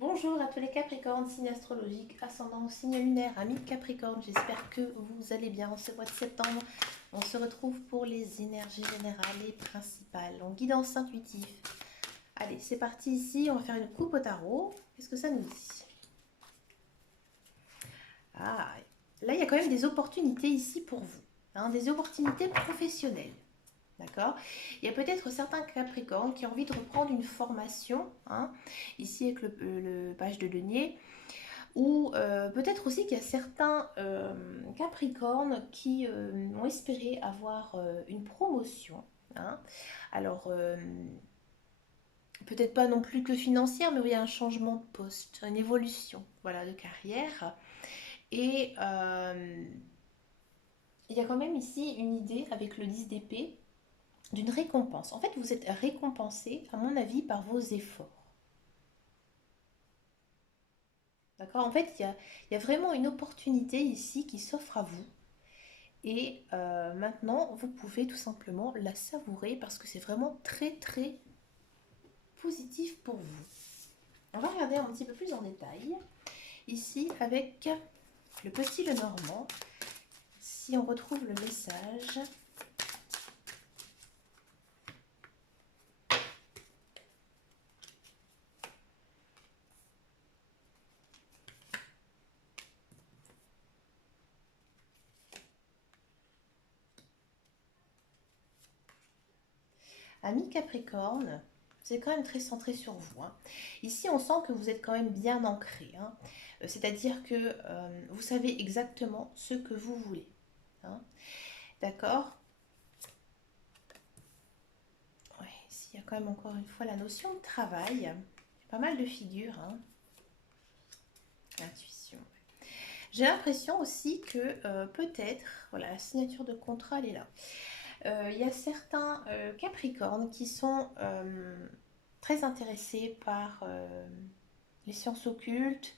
Bonjour à tous les Capricornes, signe astrologique, ascendant, signe lunaire, amis de Capricorne, j'espère que vous allez bien. En ce mois de septembre, on se retrouve pour les énergies générales et principales, en guidance intuitive. Allez, c'est parti ici, on va faire une coupe au tarot. Qu'est-ce que ça nous dit? Ah, là il y a quand même des opportunités ici pour vous, hein, des opportunités professionnelles. D'accord. Il y a peut-être certains Capricornes qui ont envie de reprendre une formation, hein, ici avec le page de denier. Ou peut-être aussi qu'il y a certains Capricornes qui ont espéré avoir une promotion, hein. Alors, peut-être pas non plus que financière, mais il y a un changement de poste, une évolution, voilà, de carrière. Et il y a quand même ici une idée avec le 10 d'épée d'une récompense. En fait, vous êtes récompensé, à mon avis, par vos efforts. D'accord. En fait, il y a vraiment une opportunité ici qui s'offre à vous. Et maintenant, vous pouvez tout simplement la savourer parce que c'est vraiment très très positif pour vous. On va regarder un petit peu plus en détail. Ici, avec le petit Lenormand, si on retrouve le message. Ami Capricorne, c'est quand même très centré sur vous, hein. Ici, on sent que vous êtes quand même bien ancré, hein. C'est-à-dire que vous savez exactement ce que vous voulez, hein. D'accord. Ouais, ici, il y a quand même encore une fois la notion de travail. Pas mal de figures, hein. Intuition. J'ai l'impression aussi que peut-être, voilà, la signature de contrat, elle est là. Il y a certains Capricornes qui sont très intéressés par les sciences occultes,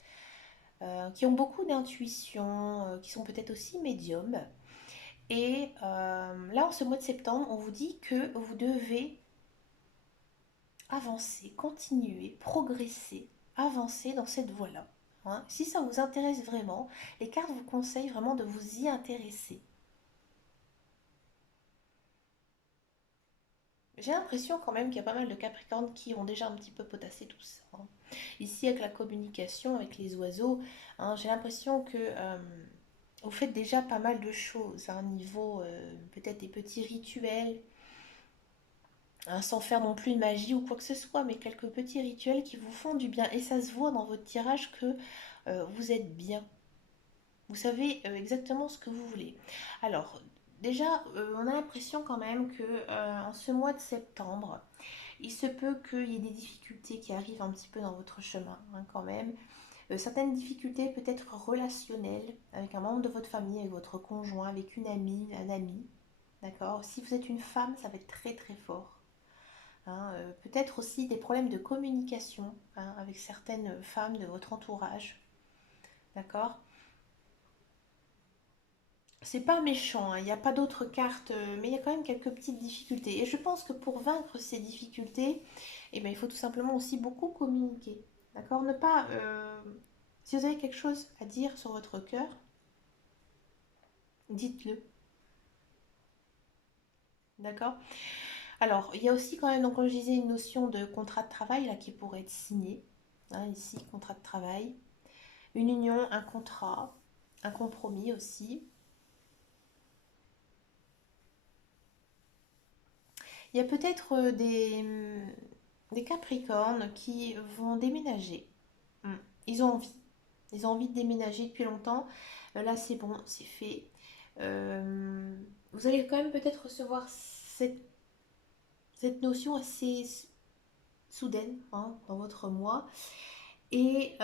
qui ont beaucoup d'intuition, qui sont peut-être aussi médiums. Et là, en ce mois de septembre, on vous dit que vous devez avancer, continuer, progresser, avancer dans cette voie-là, hein. Si ça vous intéresse vraiment, les cartes vous conseillent vraiment de vous y intéresser. J'ai l'impression quand même qu'il y a pas mal de Capricornes qui ont déjà un petit peu potassé tout ça, hein. Ici, avec la communication, avec les oiseaux, hein, j'ai l'impression que vous faites déjà pas mal de choses, hein, niveau peut-être des petits rituels, hein, sans faire non plus de magie ou quoi que ce soit, mais quelques petits rituels qui vous font du bien. Et ça se voit dans votre tirage que vous êtes bien. Vous savez exactement ce que vous voulez. Alors, déjà, on a l'impression quand même que en ce mois de septembre, il se peut qu'il y ait des difficultés qui arrivent un petit peu dans votre chemin, hein, quand même. Certaines difficultés peut-être relationnelles avec un membre de votre famille, avec votre conjoint, avec une amie, un ami. D'accord. Si vous êtes une femme, ça va être très très fort, hein. Peut-être aussi des problèmes de communication, hein, avec certaines femmes de votre entourage. D'accord. C'est pas méchant, hein, il n'y a pas d'autres cartes, mais il y a quand même quelques petites difficultés. Et je pense que pour vaincre ces difficultés, eh ben, il faut tout simplement aussi beaucoup communiquer. D'accord. Ne pas. Si vous avez quelque chose à dire sur votre cœur, dites-le. D'accord. Alors, il y a aussi quand même, donc, comme je disais, une notion de contrat de travail là qui pourrait être signé, hein, ici, contrat de travail. Une union, un contrat, un compromis aussi. Il y a peut-être des Capricornes qui vont déménager. Hmm. Ils ont envie. Ils ont envie de déménager depuis longtemps. Là, c'est bon, c'est fait. Euh, Vous allez quand même peut-être recevoir cette notion assez soudaine, hein, dans votre mois. Et,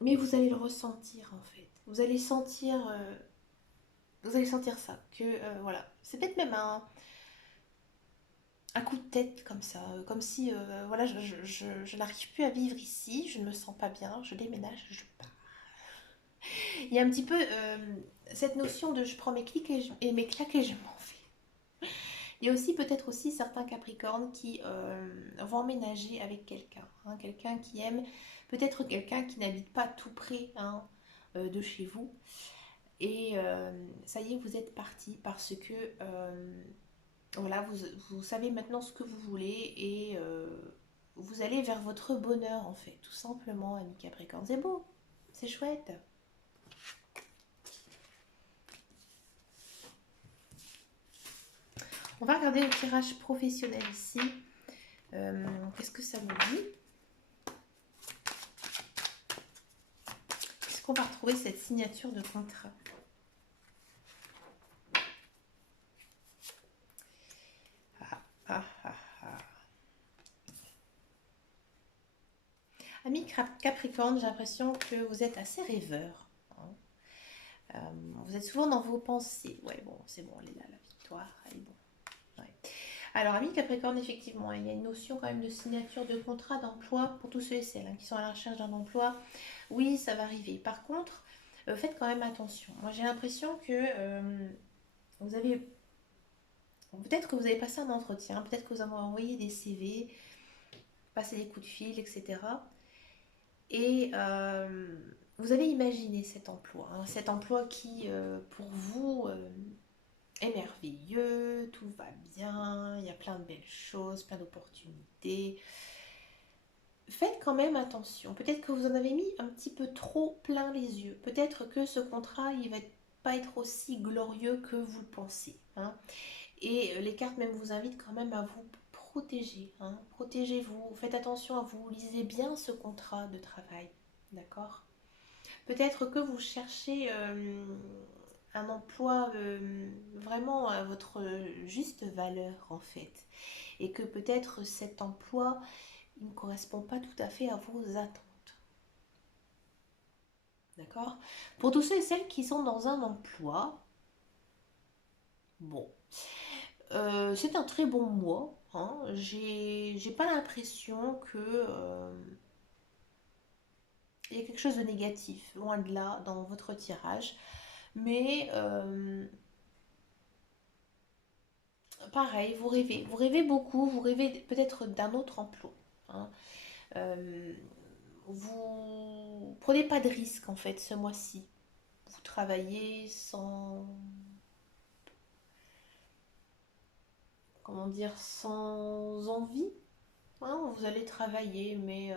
mais vous allez le ressentir en fait. Vous allez sentir ça. Que voilà. C'est peut-être même un coup de tête comme ça, comme si voilà, je n'arrive plus à vivre ici, je ne me sens pas bien, je déménage, je pars. Il y a un petit peu cette notion de je prends mes clics et mes claques et je m'en vais. Il y a aussi peut-être aussi certains Capricornes qui vont emménager avec quelqu'un, hein, quelqu'un qui aime, peut-être quelqu'un qui n'habite pas tout près, hein, de chez vous. Et ça y est, vous êtes parti parce que voilà, vous savez maintenant ce que vous voulez et vous allez vers votre bonheur en fait, tout simplement, ami Capricorne. C'est beau, c'est chouette. On va regarder le tirage professionnel ici. Qu'est-ce que ça nous dit? Est-ce qu'on va retrouver cette signature de contrat? Ah, ah, ah, ah. Ami Capricorne, j'ai l'impression que vous êtes assez rêveur, hein. Vous êtes souvent dans vos pensées. Ouais, bon, c'est bon, elle est là, la victoire. Elle est bon. Ouais. Alors, ami Capricorne, effectivement, il y a une notion quand même de signature de contrat d'emploi pour tous ceux et celles, hein, qui sont à la recherche d'un emploi. Oui, ça va arriver. Par contre, faites quand même attention. Moi, j'ai l'impression que vous avez... Peut-être que vous avez passé un entretien, peut-être que vous avez envoyé des CV, passé des coups de fil, etc. Et vous avez imaginé cet emploi, hein, cet emploi qui, pour vous, est merveilleux, tout va bien, il y a plein de belles choses, plein d'opportunités. Faites quand même attention. Peut-être que vous en avez mis un petit peu trop plein les yeux. Peut-être que ce contrat, il va pas être aussi glorieux que vous le pensez, hein. Et les cartes même vous invitent quand même à vous protéger, hein. Protégez-vous, faites attention à vous, lisez bien ce contrat de travail, d'accord? Peut-être que vous cherchez un emploi vraiment à votre juste valeur en fait. Et que peut-être cet emploi il ne correspond pas tout à fait à vos attentes. D'accord? Pour tous ceux et celles qui sont dans un emploi, bon, c'est un très bon mois, hein. J'ai pas l'impression que il y a quelque chose de négatif, loin de là, dans votre tirage. Mais pareil, vous rêvez beaucoup, vous rêvez peut-être d'un autre emploi, hein. Euh, vous prenez pas de risque en fait ce mois-ci. Vous travaillez sans, comment dire, sans envie, hein. Vous allez travailler, mais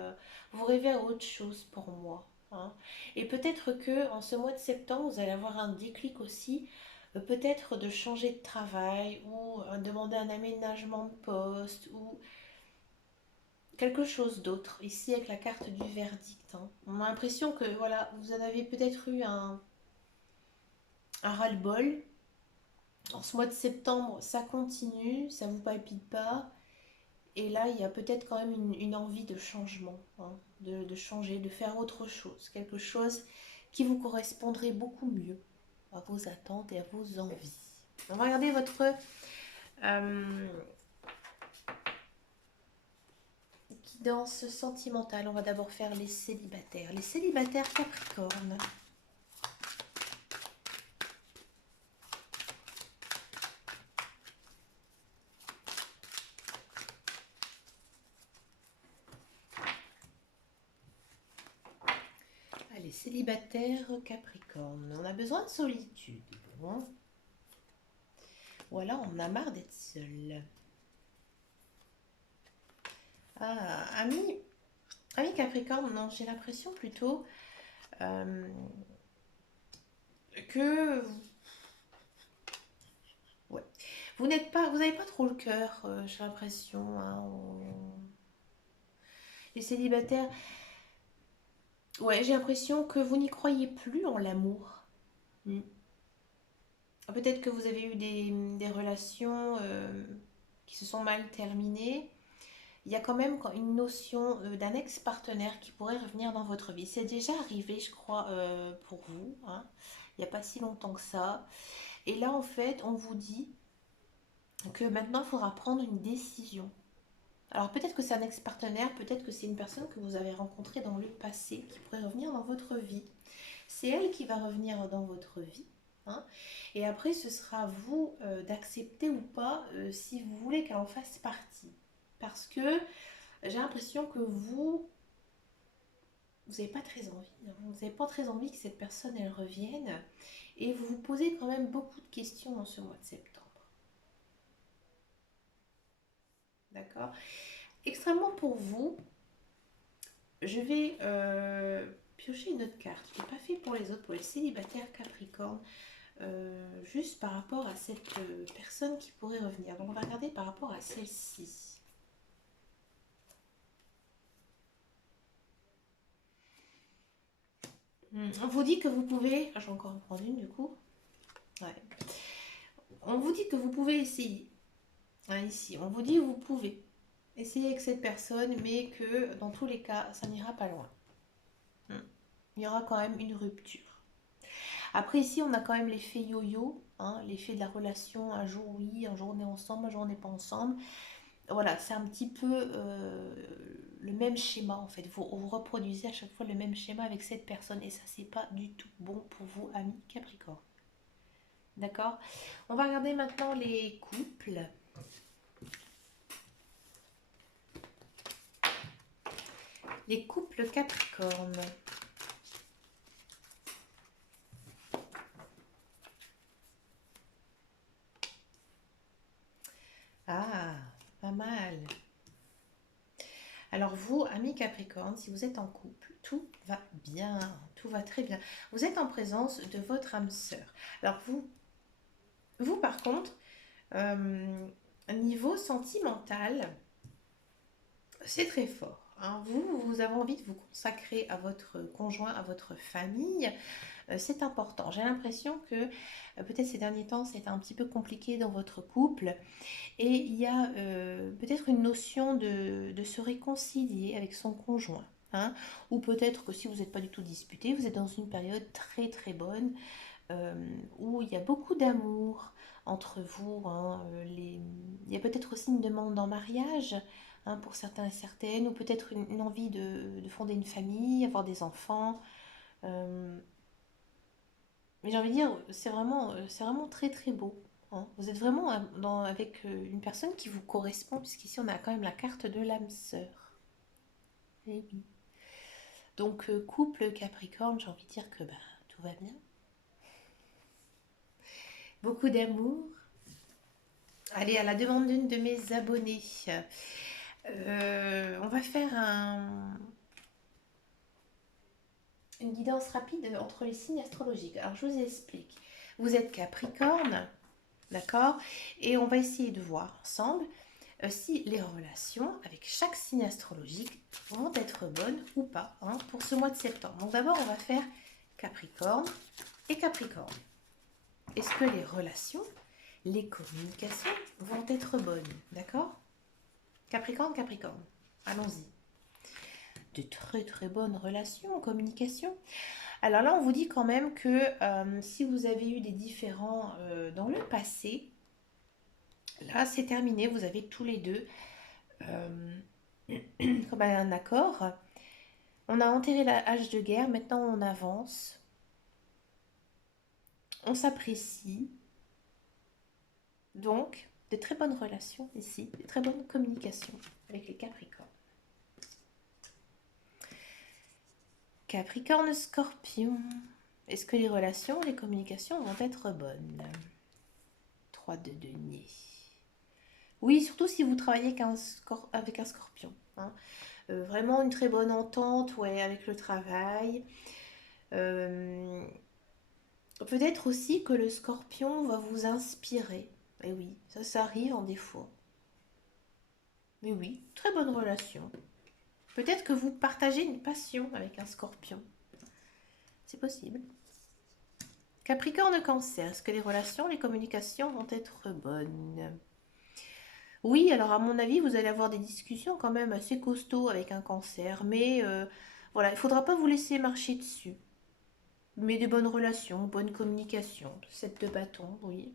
vous rêvez à autre chose pour moi, hein. Et peut-être que en ce mois de septembre, vous allez avoir un déclic aussi, peut-être de changer de travail ou demander un aménagement de poste ou quelque chose d'autre. Ici avec la carte du verdict, hein. On a l'impression que voilà, vous en avez peut-être eu un ras-le-bol. En ce mois de septembre, ça continue, ça vous palpite pas. Et là, il y a peut-être quand même une envie de changement, hein, de changer, de faire autre chose. Quelque chose qui vous correspondrait beaucoup mieux à vos attentes et à vos envies. On va regarder votre euh, guidance sentimentale. On va d'abord faire les célibataires. Les célibataires Capricorne. Allez, célibataire Capricorne. On a besoin de solitude. Bon. Ou alors on a marre d'être seul. Ah, ami Capricorne, non, j'ai l'impression plutôt euh, que ouais, vous n'êtes pas, vous n'avez pas trop le cœur, j'ai l'impression, hein, les célibataires. Ouais, j'ai l'impression que vous n'y croyez plus en l'amour. Hmm. Peut-être que vous avez eu des relations qui se sont mal terminées. Il y a quand même une notion d'un ex-partenaire qui pourrait revenir dans votre vie. C'est déjà arrivé, je crois, pour vous, hein. Il n'y a pas si longtemps que ça. Et là, en fait, on vous dit que maintenant, il faudra prendre une décision. Alors peut-être que c'est un ex-partenaire, peut-être que c'est une personne que vous avez rencontrée dans le passé qui pourrait revenir dans votre vie. C'est elle qui va revenir dans votre vie. hein. Et après, ce sera à vous d'accepter ou pas si vous voulez qu'elle en fasse partie. Parce que j'ai l'impression que vous n'avez pas très envie, hein. Vous n'avez pas très envie que cette personne, elle revienne. Et vous vous posez quand même beaucoup de questions dans ce mois de septembre. D'accord? Extrêmement pour vous, je vais piocher une autre carte qui n'est pas faite pour les autres, pour les célibataires Capricorne, juste par rapport à cette personne qui pourrait revenir. Donc on va regarder par rapport à celle-ci. On vous dit que vous pouvez... Ah, je vais encore en prendre une du coup. Ouais. On vous dit que vous pouvez essayer. Hein, ici, on vous dit que vous pouvez essayer avec cette personne, mais que dans tous les cas, ça n'ira pas loin. Il y aura quand même une rupture. Après ici, on a quand même l'effet yo-yo, hein, l'effet de la relation, un jour oui, un jour on est ensemble, un jour on n'est pas ensemble. Voilà, c'est un petit peu le même schéma en fait. Vous reproduisez à chaque fois le même schéma avec cette personne et ça, c'est pas du tout bon pour vous, amis Capricorne. D'accord? On va regarder maintenant les couples. Les couples Capricorne. Ah, pas mal. Alors vous, amis Capricorne, si vous êtes en couple, tout va bien, tout va très bien. Vous êtes en présence de votre âme sœur. Alors vous par contre, niveau sentimental, c'est très fort, hein. Vous avez envie de vous consacrer à votre conjoint, à votre famille. C'est important. J'ai l'impression que peut-être ces derniers temps, c'est un petit peu compliqué dans votre couple. Et il y a peut-être une notion de se réconcilier avec son conjoint, hein. Ou peut-être que si vous n'êtes pas du tout disputé, vous êtes dans une période très très bonne où il y a beaucoup d'amour entre vous, hein. Il y a peut-être aussi une demande en mariage, hein, pour certains et certaines, ou peut-être une envie de fonder une famille, avoir des enfants. Euh, mais j'ai envie de dire, c'est vraiment très très beau, hein. Vous êtes vraiment avec une personne qui vous correspond, puisqu'ici on a quand même la carte de l'âme sœur. Eh oui. Donc couple Capricorne, j'ai envie de dire que bah, tout va bien. Beaucoup d'amour. Allez, à la demande d'une de mes abonnés, on va faire une guidance rapide entre les signes astrologiques. Alors je vous explique. Vous êtes Capricorne, d'accord? Et on va essayer de voir ensemble si les relations avec chaque signe astrologique vont être bonnes ou pas, hein, pour ce mois de septembre. Donc d'abord, on va faire Capricorne et Capricorne. Est-ce que les relations, les communications vont être bonnes? D'accord? Capricorne, Capricorne. Allons-y. De très très bonnes relations, communication. Alors là, on vous dit quand même que si vous avez eu des différends dans le passé, là, c'est terminé. Vous avez tous les deux euh, comme un accord. On a enterré la hache de guerre. Maintenant, on avance. On s'apprécie. Donc, de très bonnes relations ici, de très bonnes communications avec les Capricornes. Capricorne, Scorpion. Est-ce que les relations, les communications vont être bonnes? 3 de denier. Oui, surtout si vous travaillez avec un Scorpion, hein. Vraiment une très bonne entente, ouais, avec le travail. Euh, Peut-être aussi que le Scorpion va vous inspirer. Et oui, ça arrive en des fois. Mais oui, très bonne relation. Peut-être que vous partagez une passion avec un Scorpion. C'est possible. Capricorne, Cancer. Est-ce que les relations, les communications vont être bonnes? Oui, alors à mon avis, vous allez avoir des discussions quand même assez costauds avec un Cancer. Mais voilà, il ne faudra pas vous laisser marcher dessus. Mais des bonnes relations, bonne communication. 7 de bâton, oui.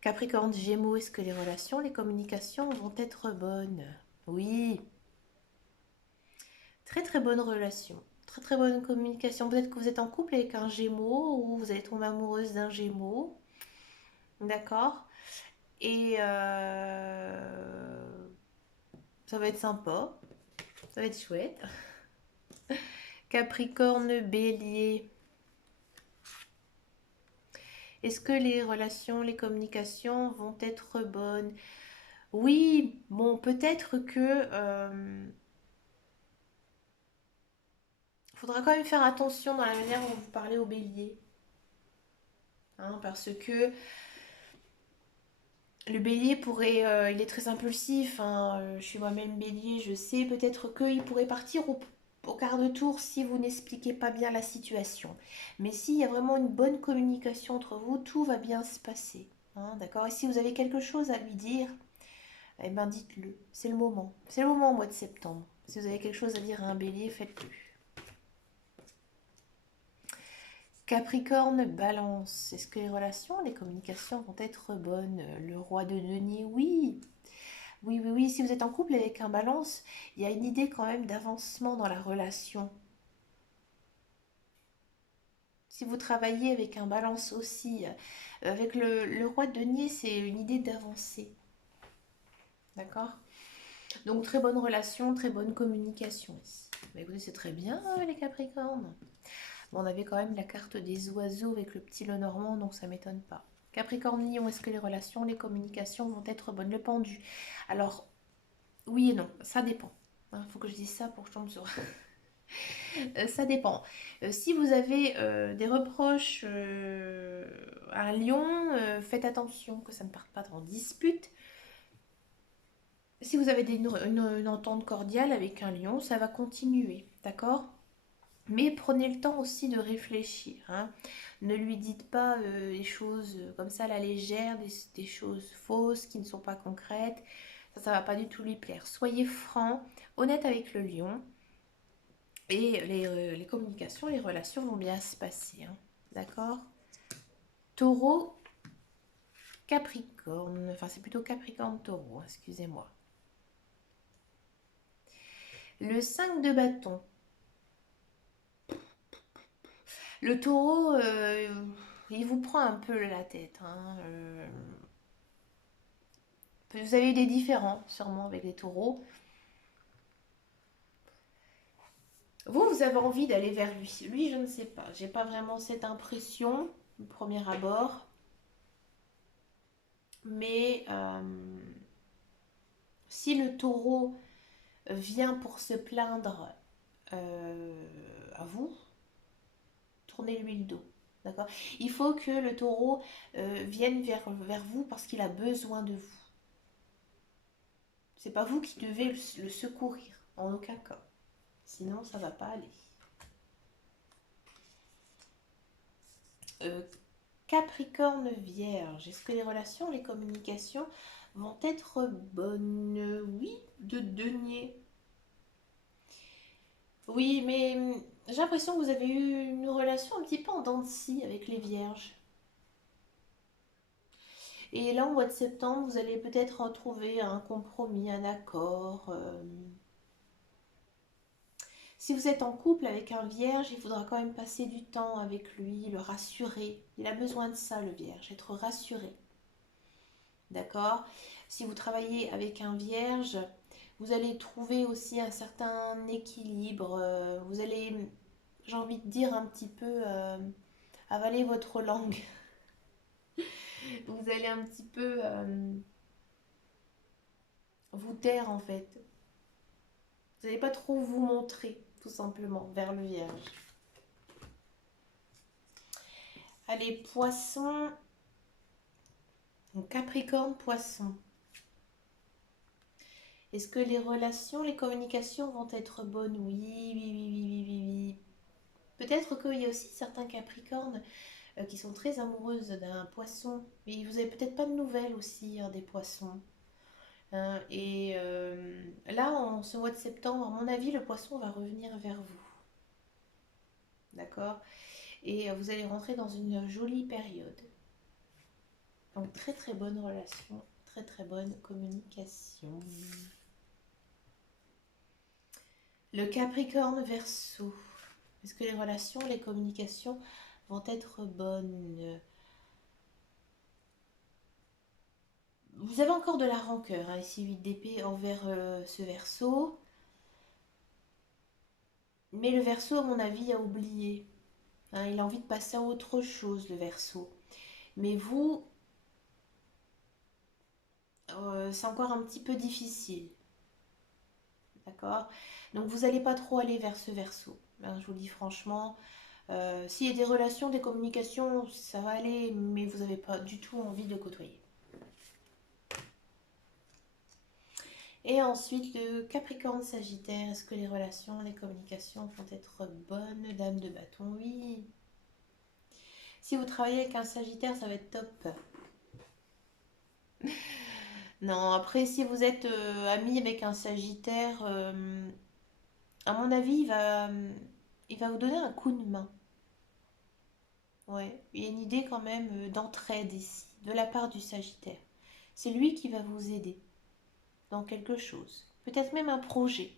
Capricorne, Gémeaux, est-ce que les relations, les communications vont être bonnes? Oui. Très très bonne relation. très très bonne communication. Peut-être que vous êtes en couple avec un Gémeaux ou vous allez tomber amoureuse d'un Gémeaux. D'accord? Et ça va être sympa. Ça va être chouette. Capricorne, Bélier. Est-ce que les relations, les communications vont être bonnes? Oui, bon, peut-être que faudra quand même faire attention dans la manière dont vous parlez au bélier. Hein, parce que le bélier pourrait, il est très impulsif, hein, je suis moi-même bélier, je sais peut-être qu'il pourrait partir au quart de tour si vous n'expliquez pas bien la situation. Mais s'il y a vraiment une bonne communication entre vous, tout va bien se passer. Hein, d'accord? Et si vous avez quelque chose à lui dire, eh ben dites-le. C'est le moment. C'est le moment au mois de septembre. Si vous avez quelque chose à dire à un bélier, faites-le. Capricorne, Balance. Est-ce que les relations, les communications vont être bonnes? Le roi de denier, oui. Oui, oui, oui. Si vous êtes en couple avec un Balance, il y a une idée quand même d'avancement dans la relation. Si vous travaillez avec un Balance aussi, avec le roi de denier, c'est une idée d'avancer. D'accord? Donc très bonne relation, très bonne communication ici. Bah, écoutez, c'est très bien les Capricornes. Bon, on avait quand même la carte des oiseaux avec le petit Lenormand, donc ça m'étonne pas. Capricorne, Lion, est-ce que les relations, les communications vont être bonnes? Le pendu. Alors, oui et non, ça dépend. Il faut que je dise ça pour que je tombe sur... ça dépend. Si vous avez des reproches à un lion, faites attention que ça ne parte pas en dispute. Si vous avez une entente cordiale avec un lion, ça va continuer, d'accord? Mais prenez le temps aussi de réfléchir. Hein. Ne lui dites pas les choses comme ça à la légère, des choses fausses qui ne sont pas concrètes. Ça va pas du tout lui plaire. Soyez franc, honnête avec le lion. Et les communications, les relations vont bien se passer. Hein. D'accord? Taureau, Capricorne. Enfin, c'est plutôt Capricorne-Taureau, excusez-moi. Le 5 de bâton. Le taureau, il vous prend un peu la tête. Hein. Vous avez eu des différends sûrement avec les taureaux. Vous avez envie d'aller vers lui. Lui, je ne sais pas. J'ai pas vraiment cette impression, au premier abord. Mais si le taureau vient pour se plaindre à vous, tournez-lui le dos. D'accord? Il faut que le taureau vienne vers vous parce qu'il a besoin de vous. C'est pas vous qui devez le secourir, en aucun cas. Sinon, ça va pas aller. Euh, Capricorne Vierge, est-ce que les relations, les communications vont être bonnes? Oui, de denier. Oui, mais j'ai l'impression que vous avez eu une relation un petit peu en dents de scie avec les Vierges. Et là, au mois de septembre, vous allez peut-être retrouver un compromis, un accord. Si vous êtes en couple avec un vierge, il faudra quand même passer du temps avec lui, le rassurer. Il a besoin de ça, le vierge, être rassuré. D'accord? Si vous travaillez avec un vierge, vous allez trouver aussi un certain équilibre. Vous allez, j'ai envie de dire, un petit peu avaler votre langue. Vous allez un petit peu vous taire en fait. Vous n'allez pas trop vous montrer, tout simplement, vers le vierge. Allez, poisson. Donc, Capricorne, poisson. Est-ce que les relations, les communications vont être bonnes? Oui, oui, oui, oui, oui, oui, oui. Peut-être qu'il y a aussi certains Capricornes qui sont très amoureuses d'un poisson. Mais vous avez peut-être pas de nouvelles aussi hein, des poissons. Hein. Et là, en ce mois de septembre, à mon avis, le poisson va revenir vers vous. D'accord? Et vous allez rentrer dans une jolie période. Donc très très bonne relation, très très bonne communication. Le Capricorne Verseau. Est-ce que les relations, les communications vont être bonnes? Vous avez encore de la rancœur, hein, ici 8 d'épée envers ce Verseau. Mais le Verseau, à mon avis, a oublié. Hein, il a envie de passer à autre chose, le Verseau. Mais vous, c'est encore un petit peu difficile. D'accord? Donc vous n'allez pas trop aller vers ce Verseau. Hein, je vous le dis franchement. S'il y a des relations, des communications, ça va aller, mais vous n'avez pas du tout envie de le côtoyer. Et ensuite, le Capricorne Sagittaire, est-ce que les relations, les communications vont être bonnes? Dame de bâton, oui. Si vous travaillez avec un Sagittaire, ça va être top. Non, après, si vous êtes ami avec un Sagittaire, à mon avis, il va vous donner un coup de main. Ouais, il y a une idée quand même d'entraide ici, de la part du Sagittaire. C'est lui qui va vous aider dans quelque chose. Peut-être même un projet,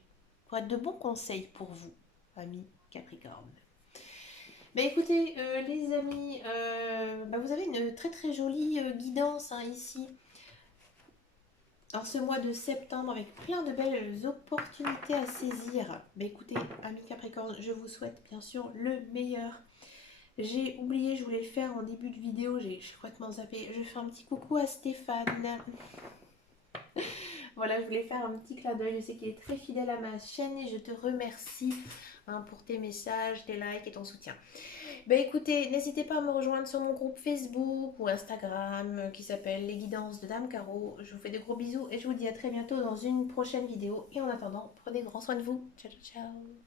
pour être de bons conseils pour vous, amis Capricorne. Bah écoutez, les amis, bah, vous avez une très très jolie guidance hein, ici. En ce mois de septembre, avec plein de belles opportunités à saisir. Bah écoutez, amis Capricorne, je vous souhaite bien sûr le meilleur. J'ai oublié, je voulais le faire en début de vidéo, j'ai complètement zappé. Je fais un petit coucou à Stéphane. Voilà, je voulais faire un petit clin d'œil. Je sais qu'il est très fidèle à ma chaîne et je te remercie hein, pour tes messages, tes likes et ton soutien. Bah écoutez, n'hésitez pas à me rejoindre sur mon groupe Facebook ou Instagram qui s'appelle Les Guidances de Dame Caro. Je vous fais de gros bisous et je vous dis à très bientôt dans une prochaine vidéo. Et en attendant, prenez grand soin de vous. Ciao, ciao, ciao.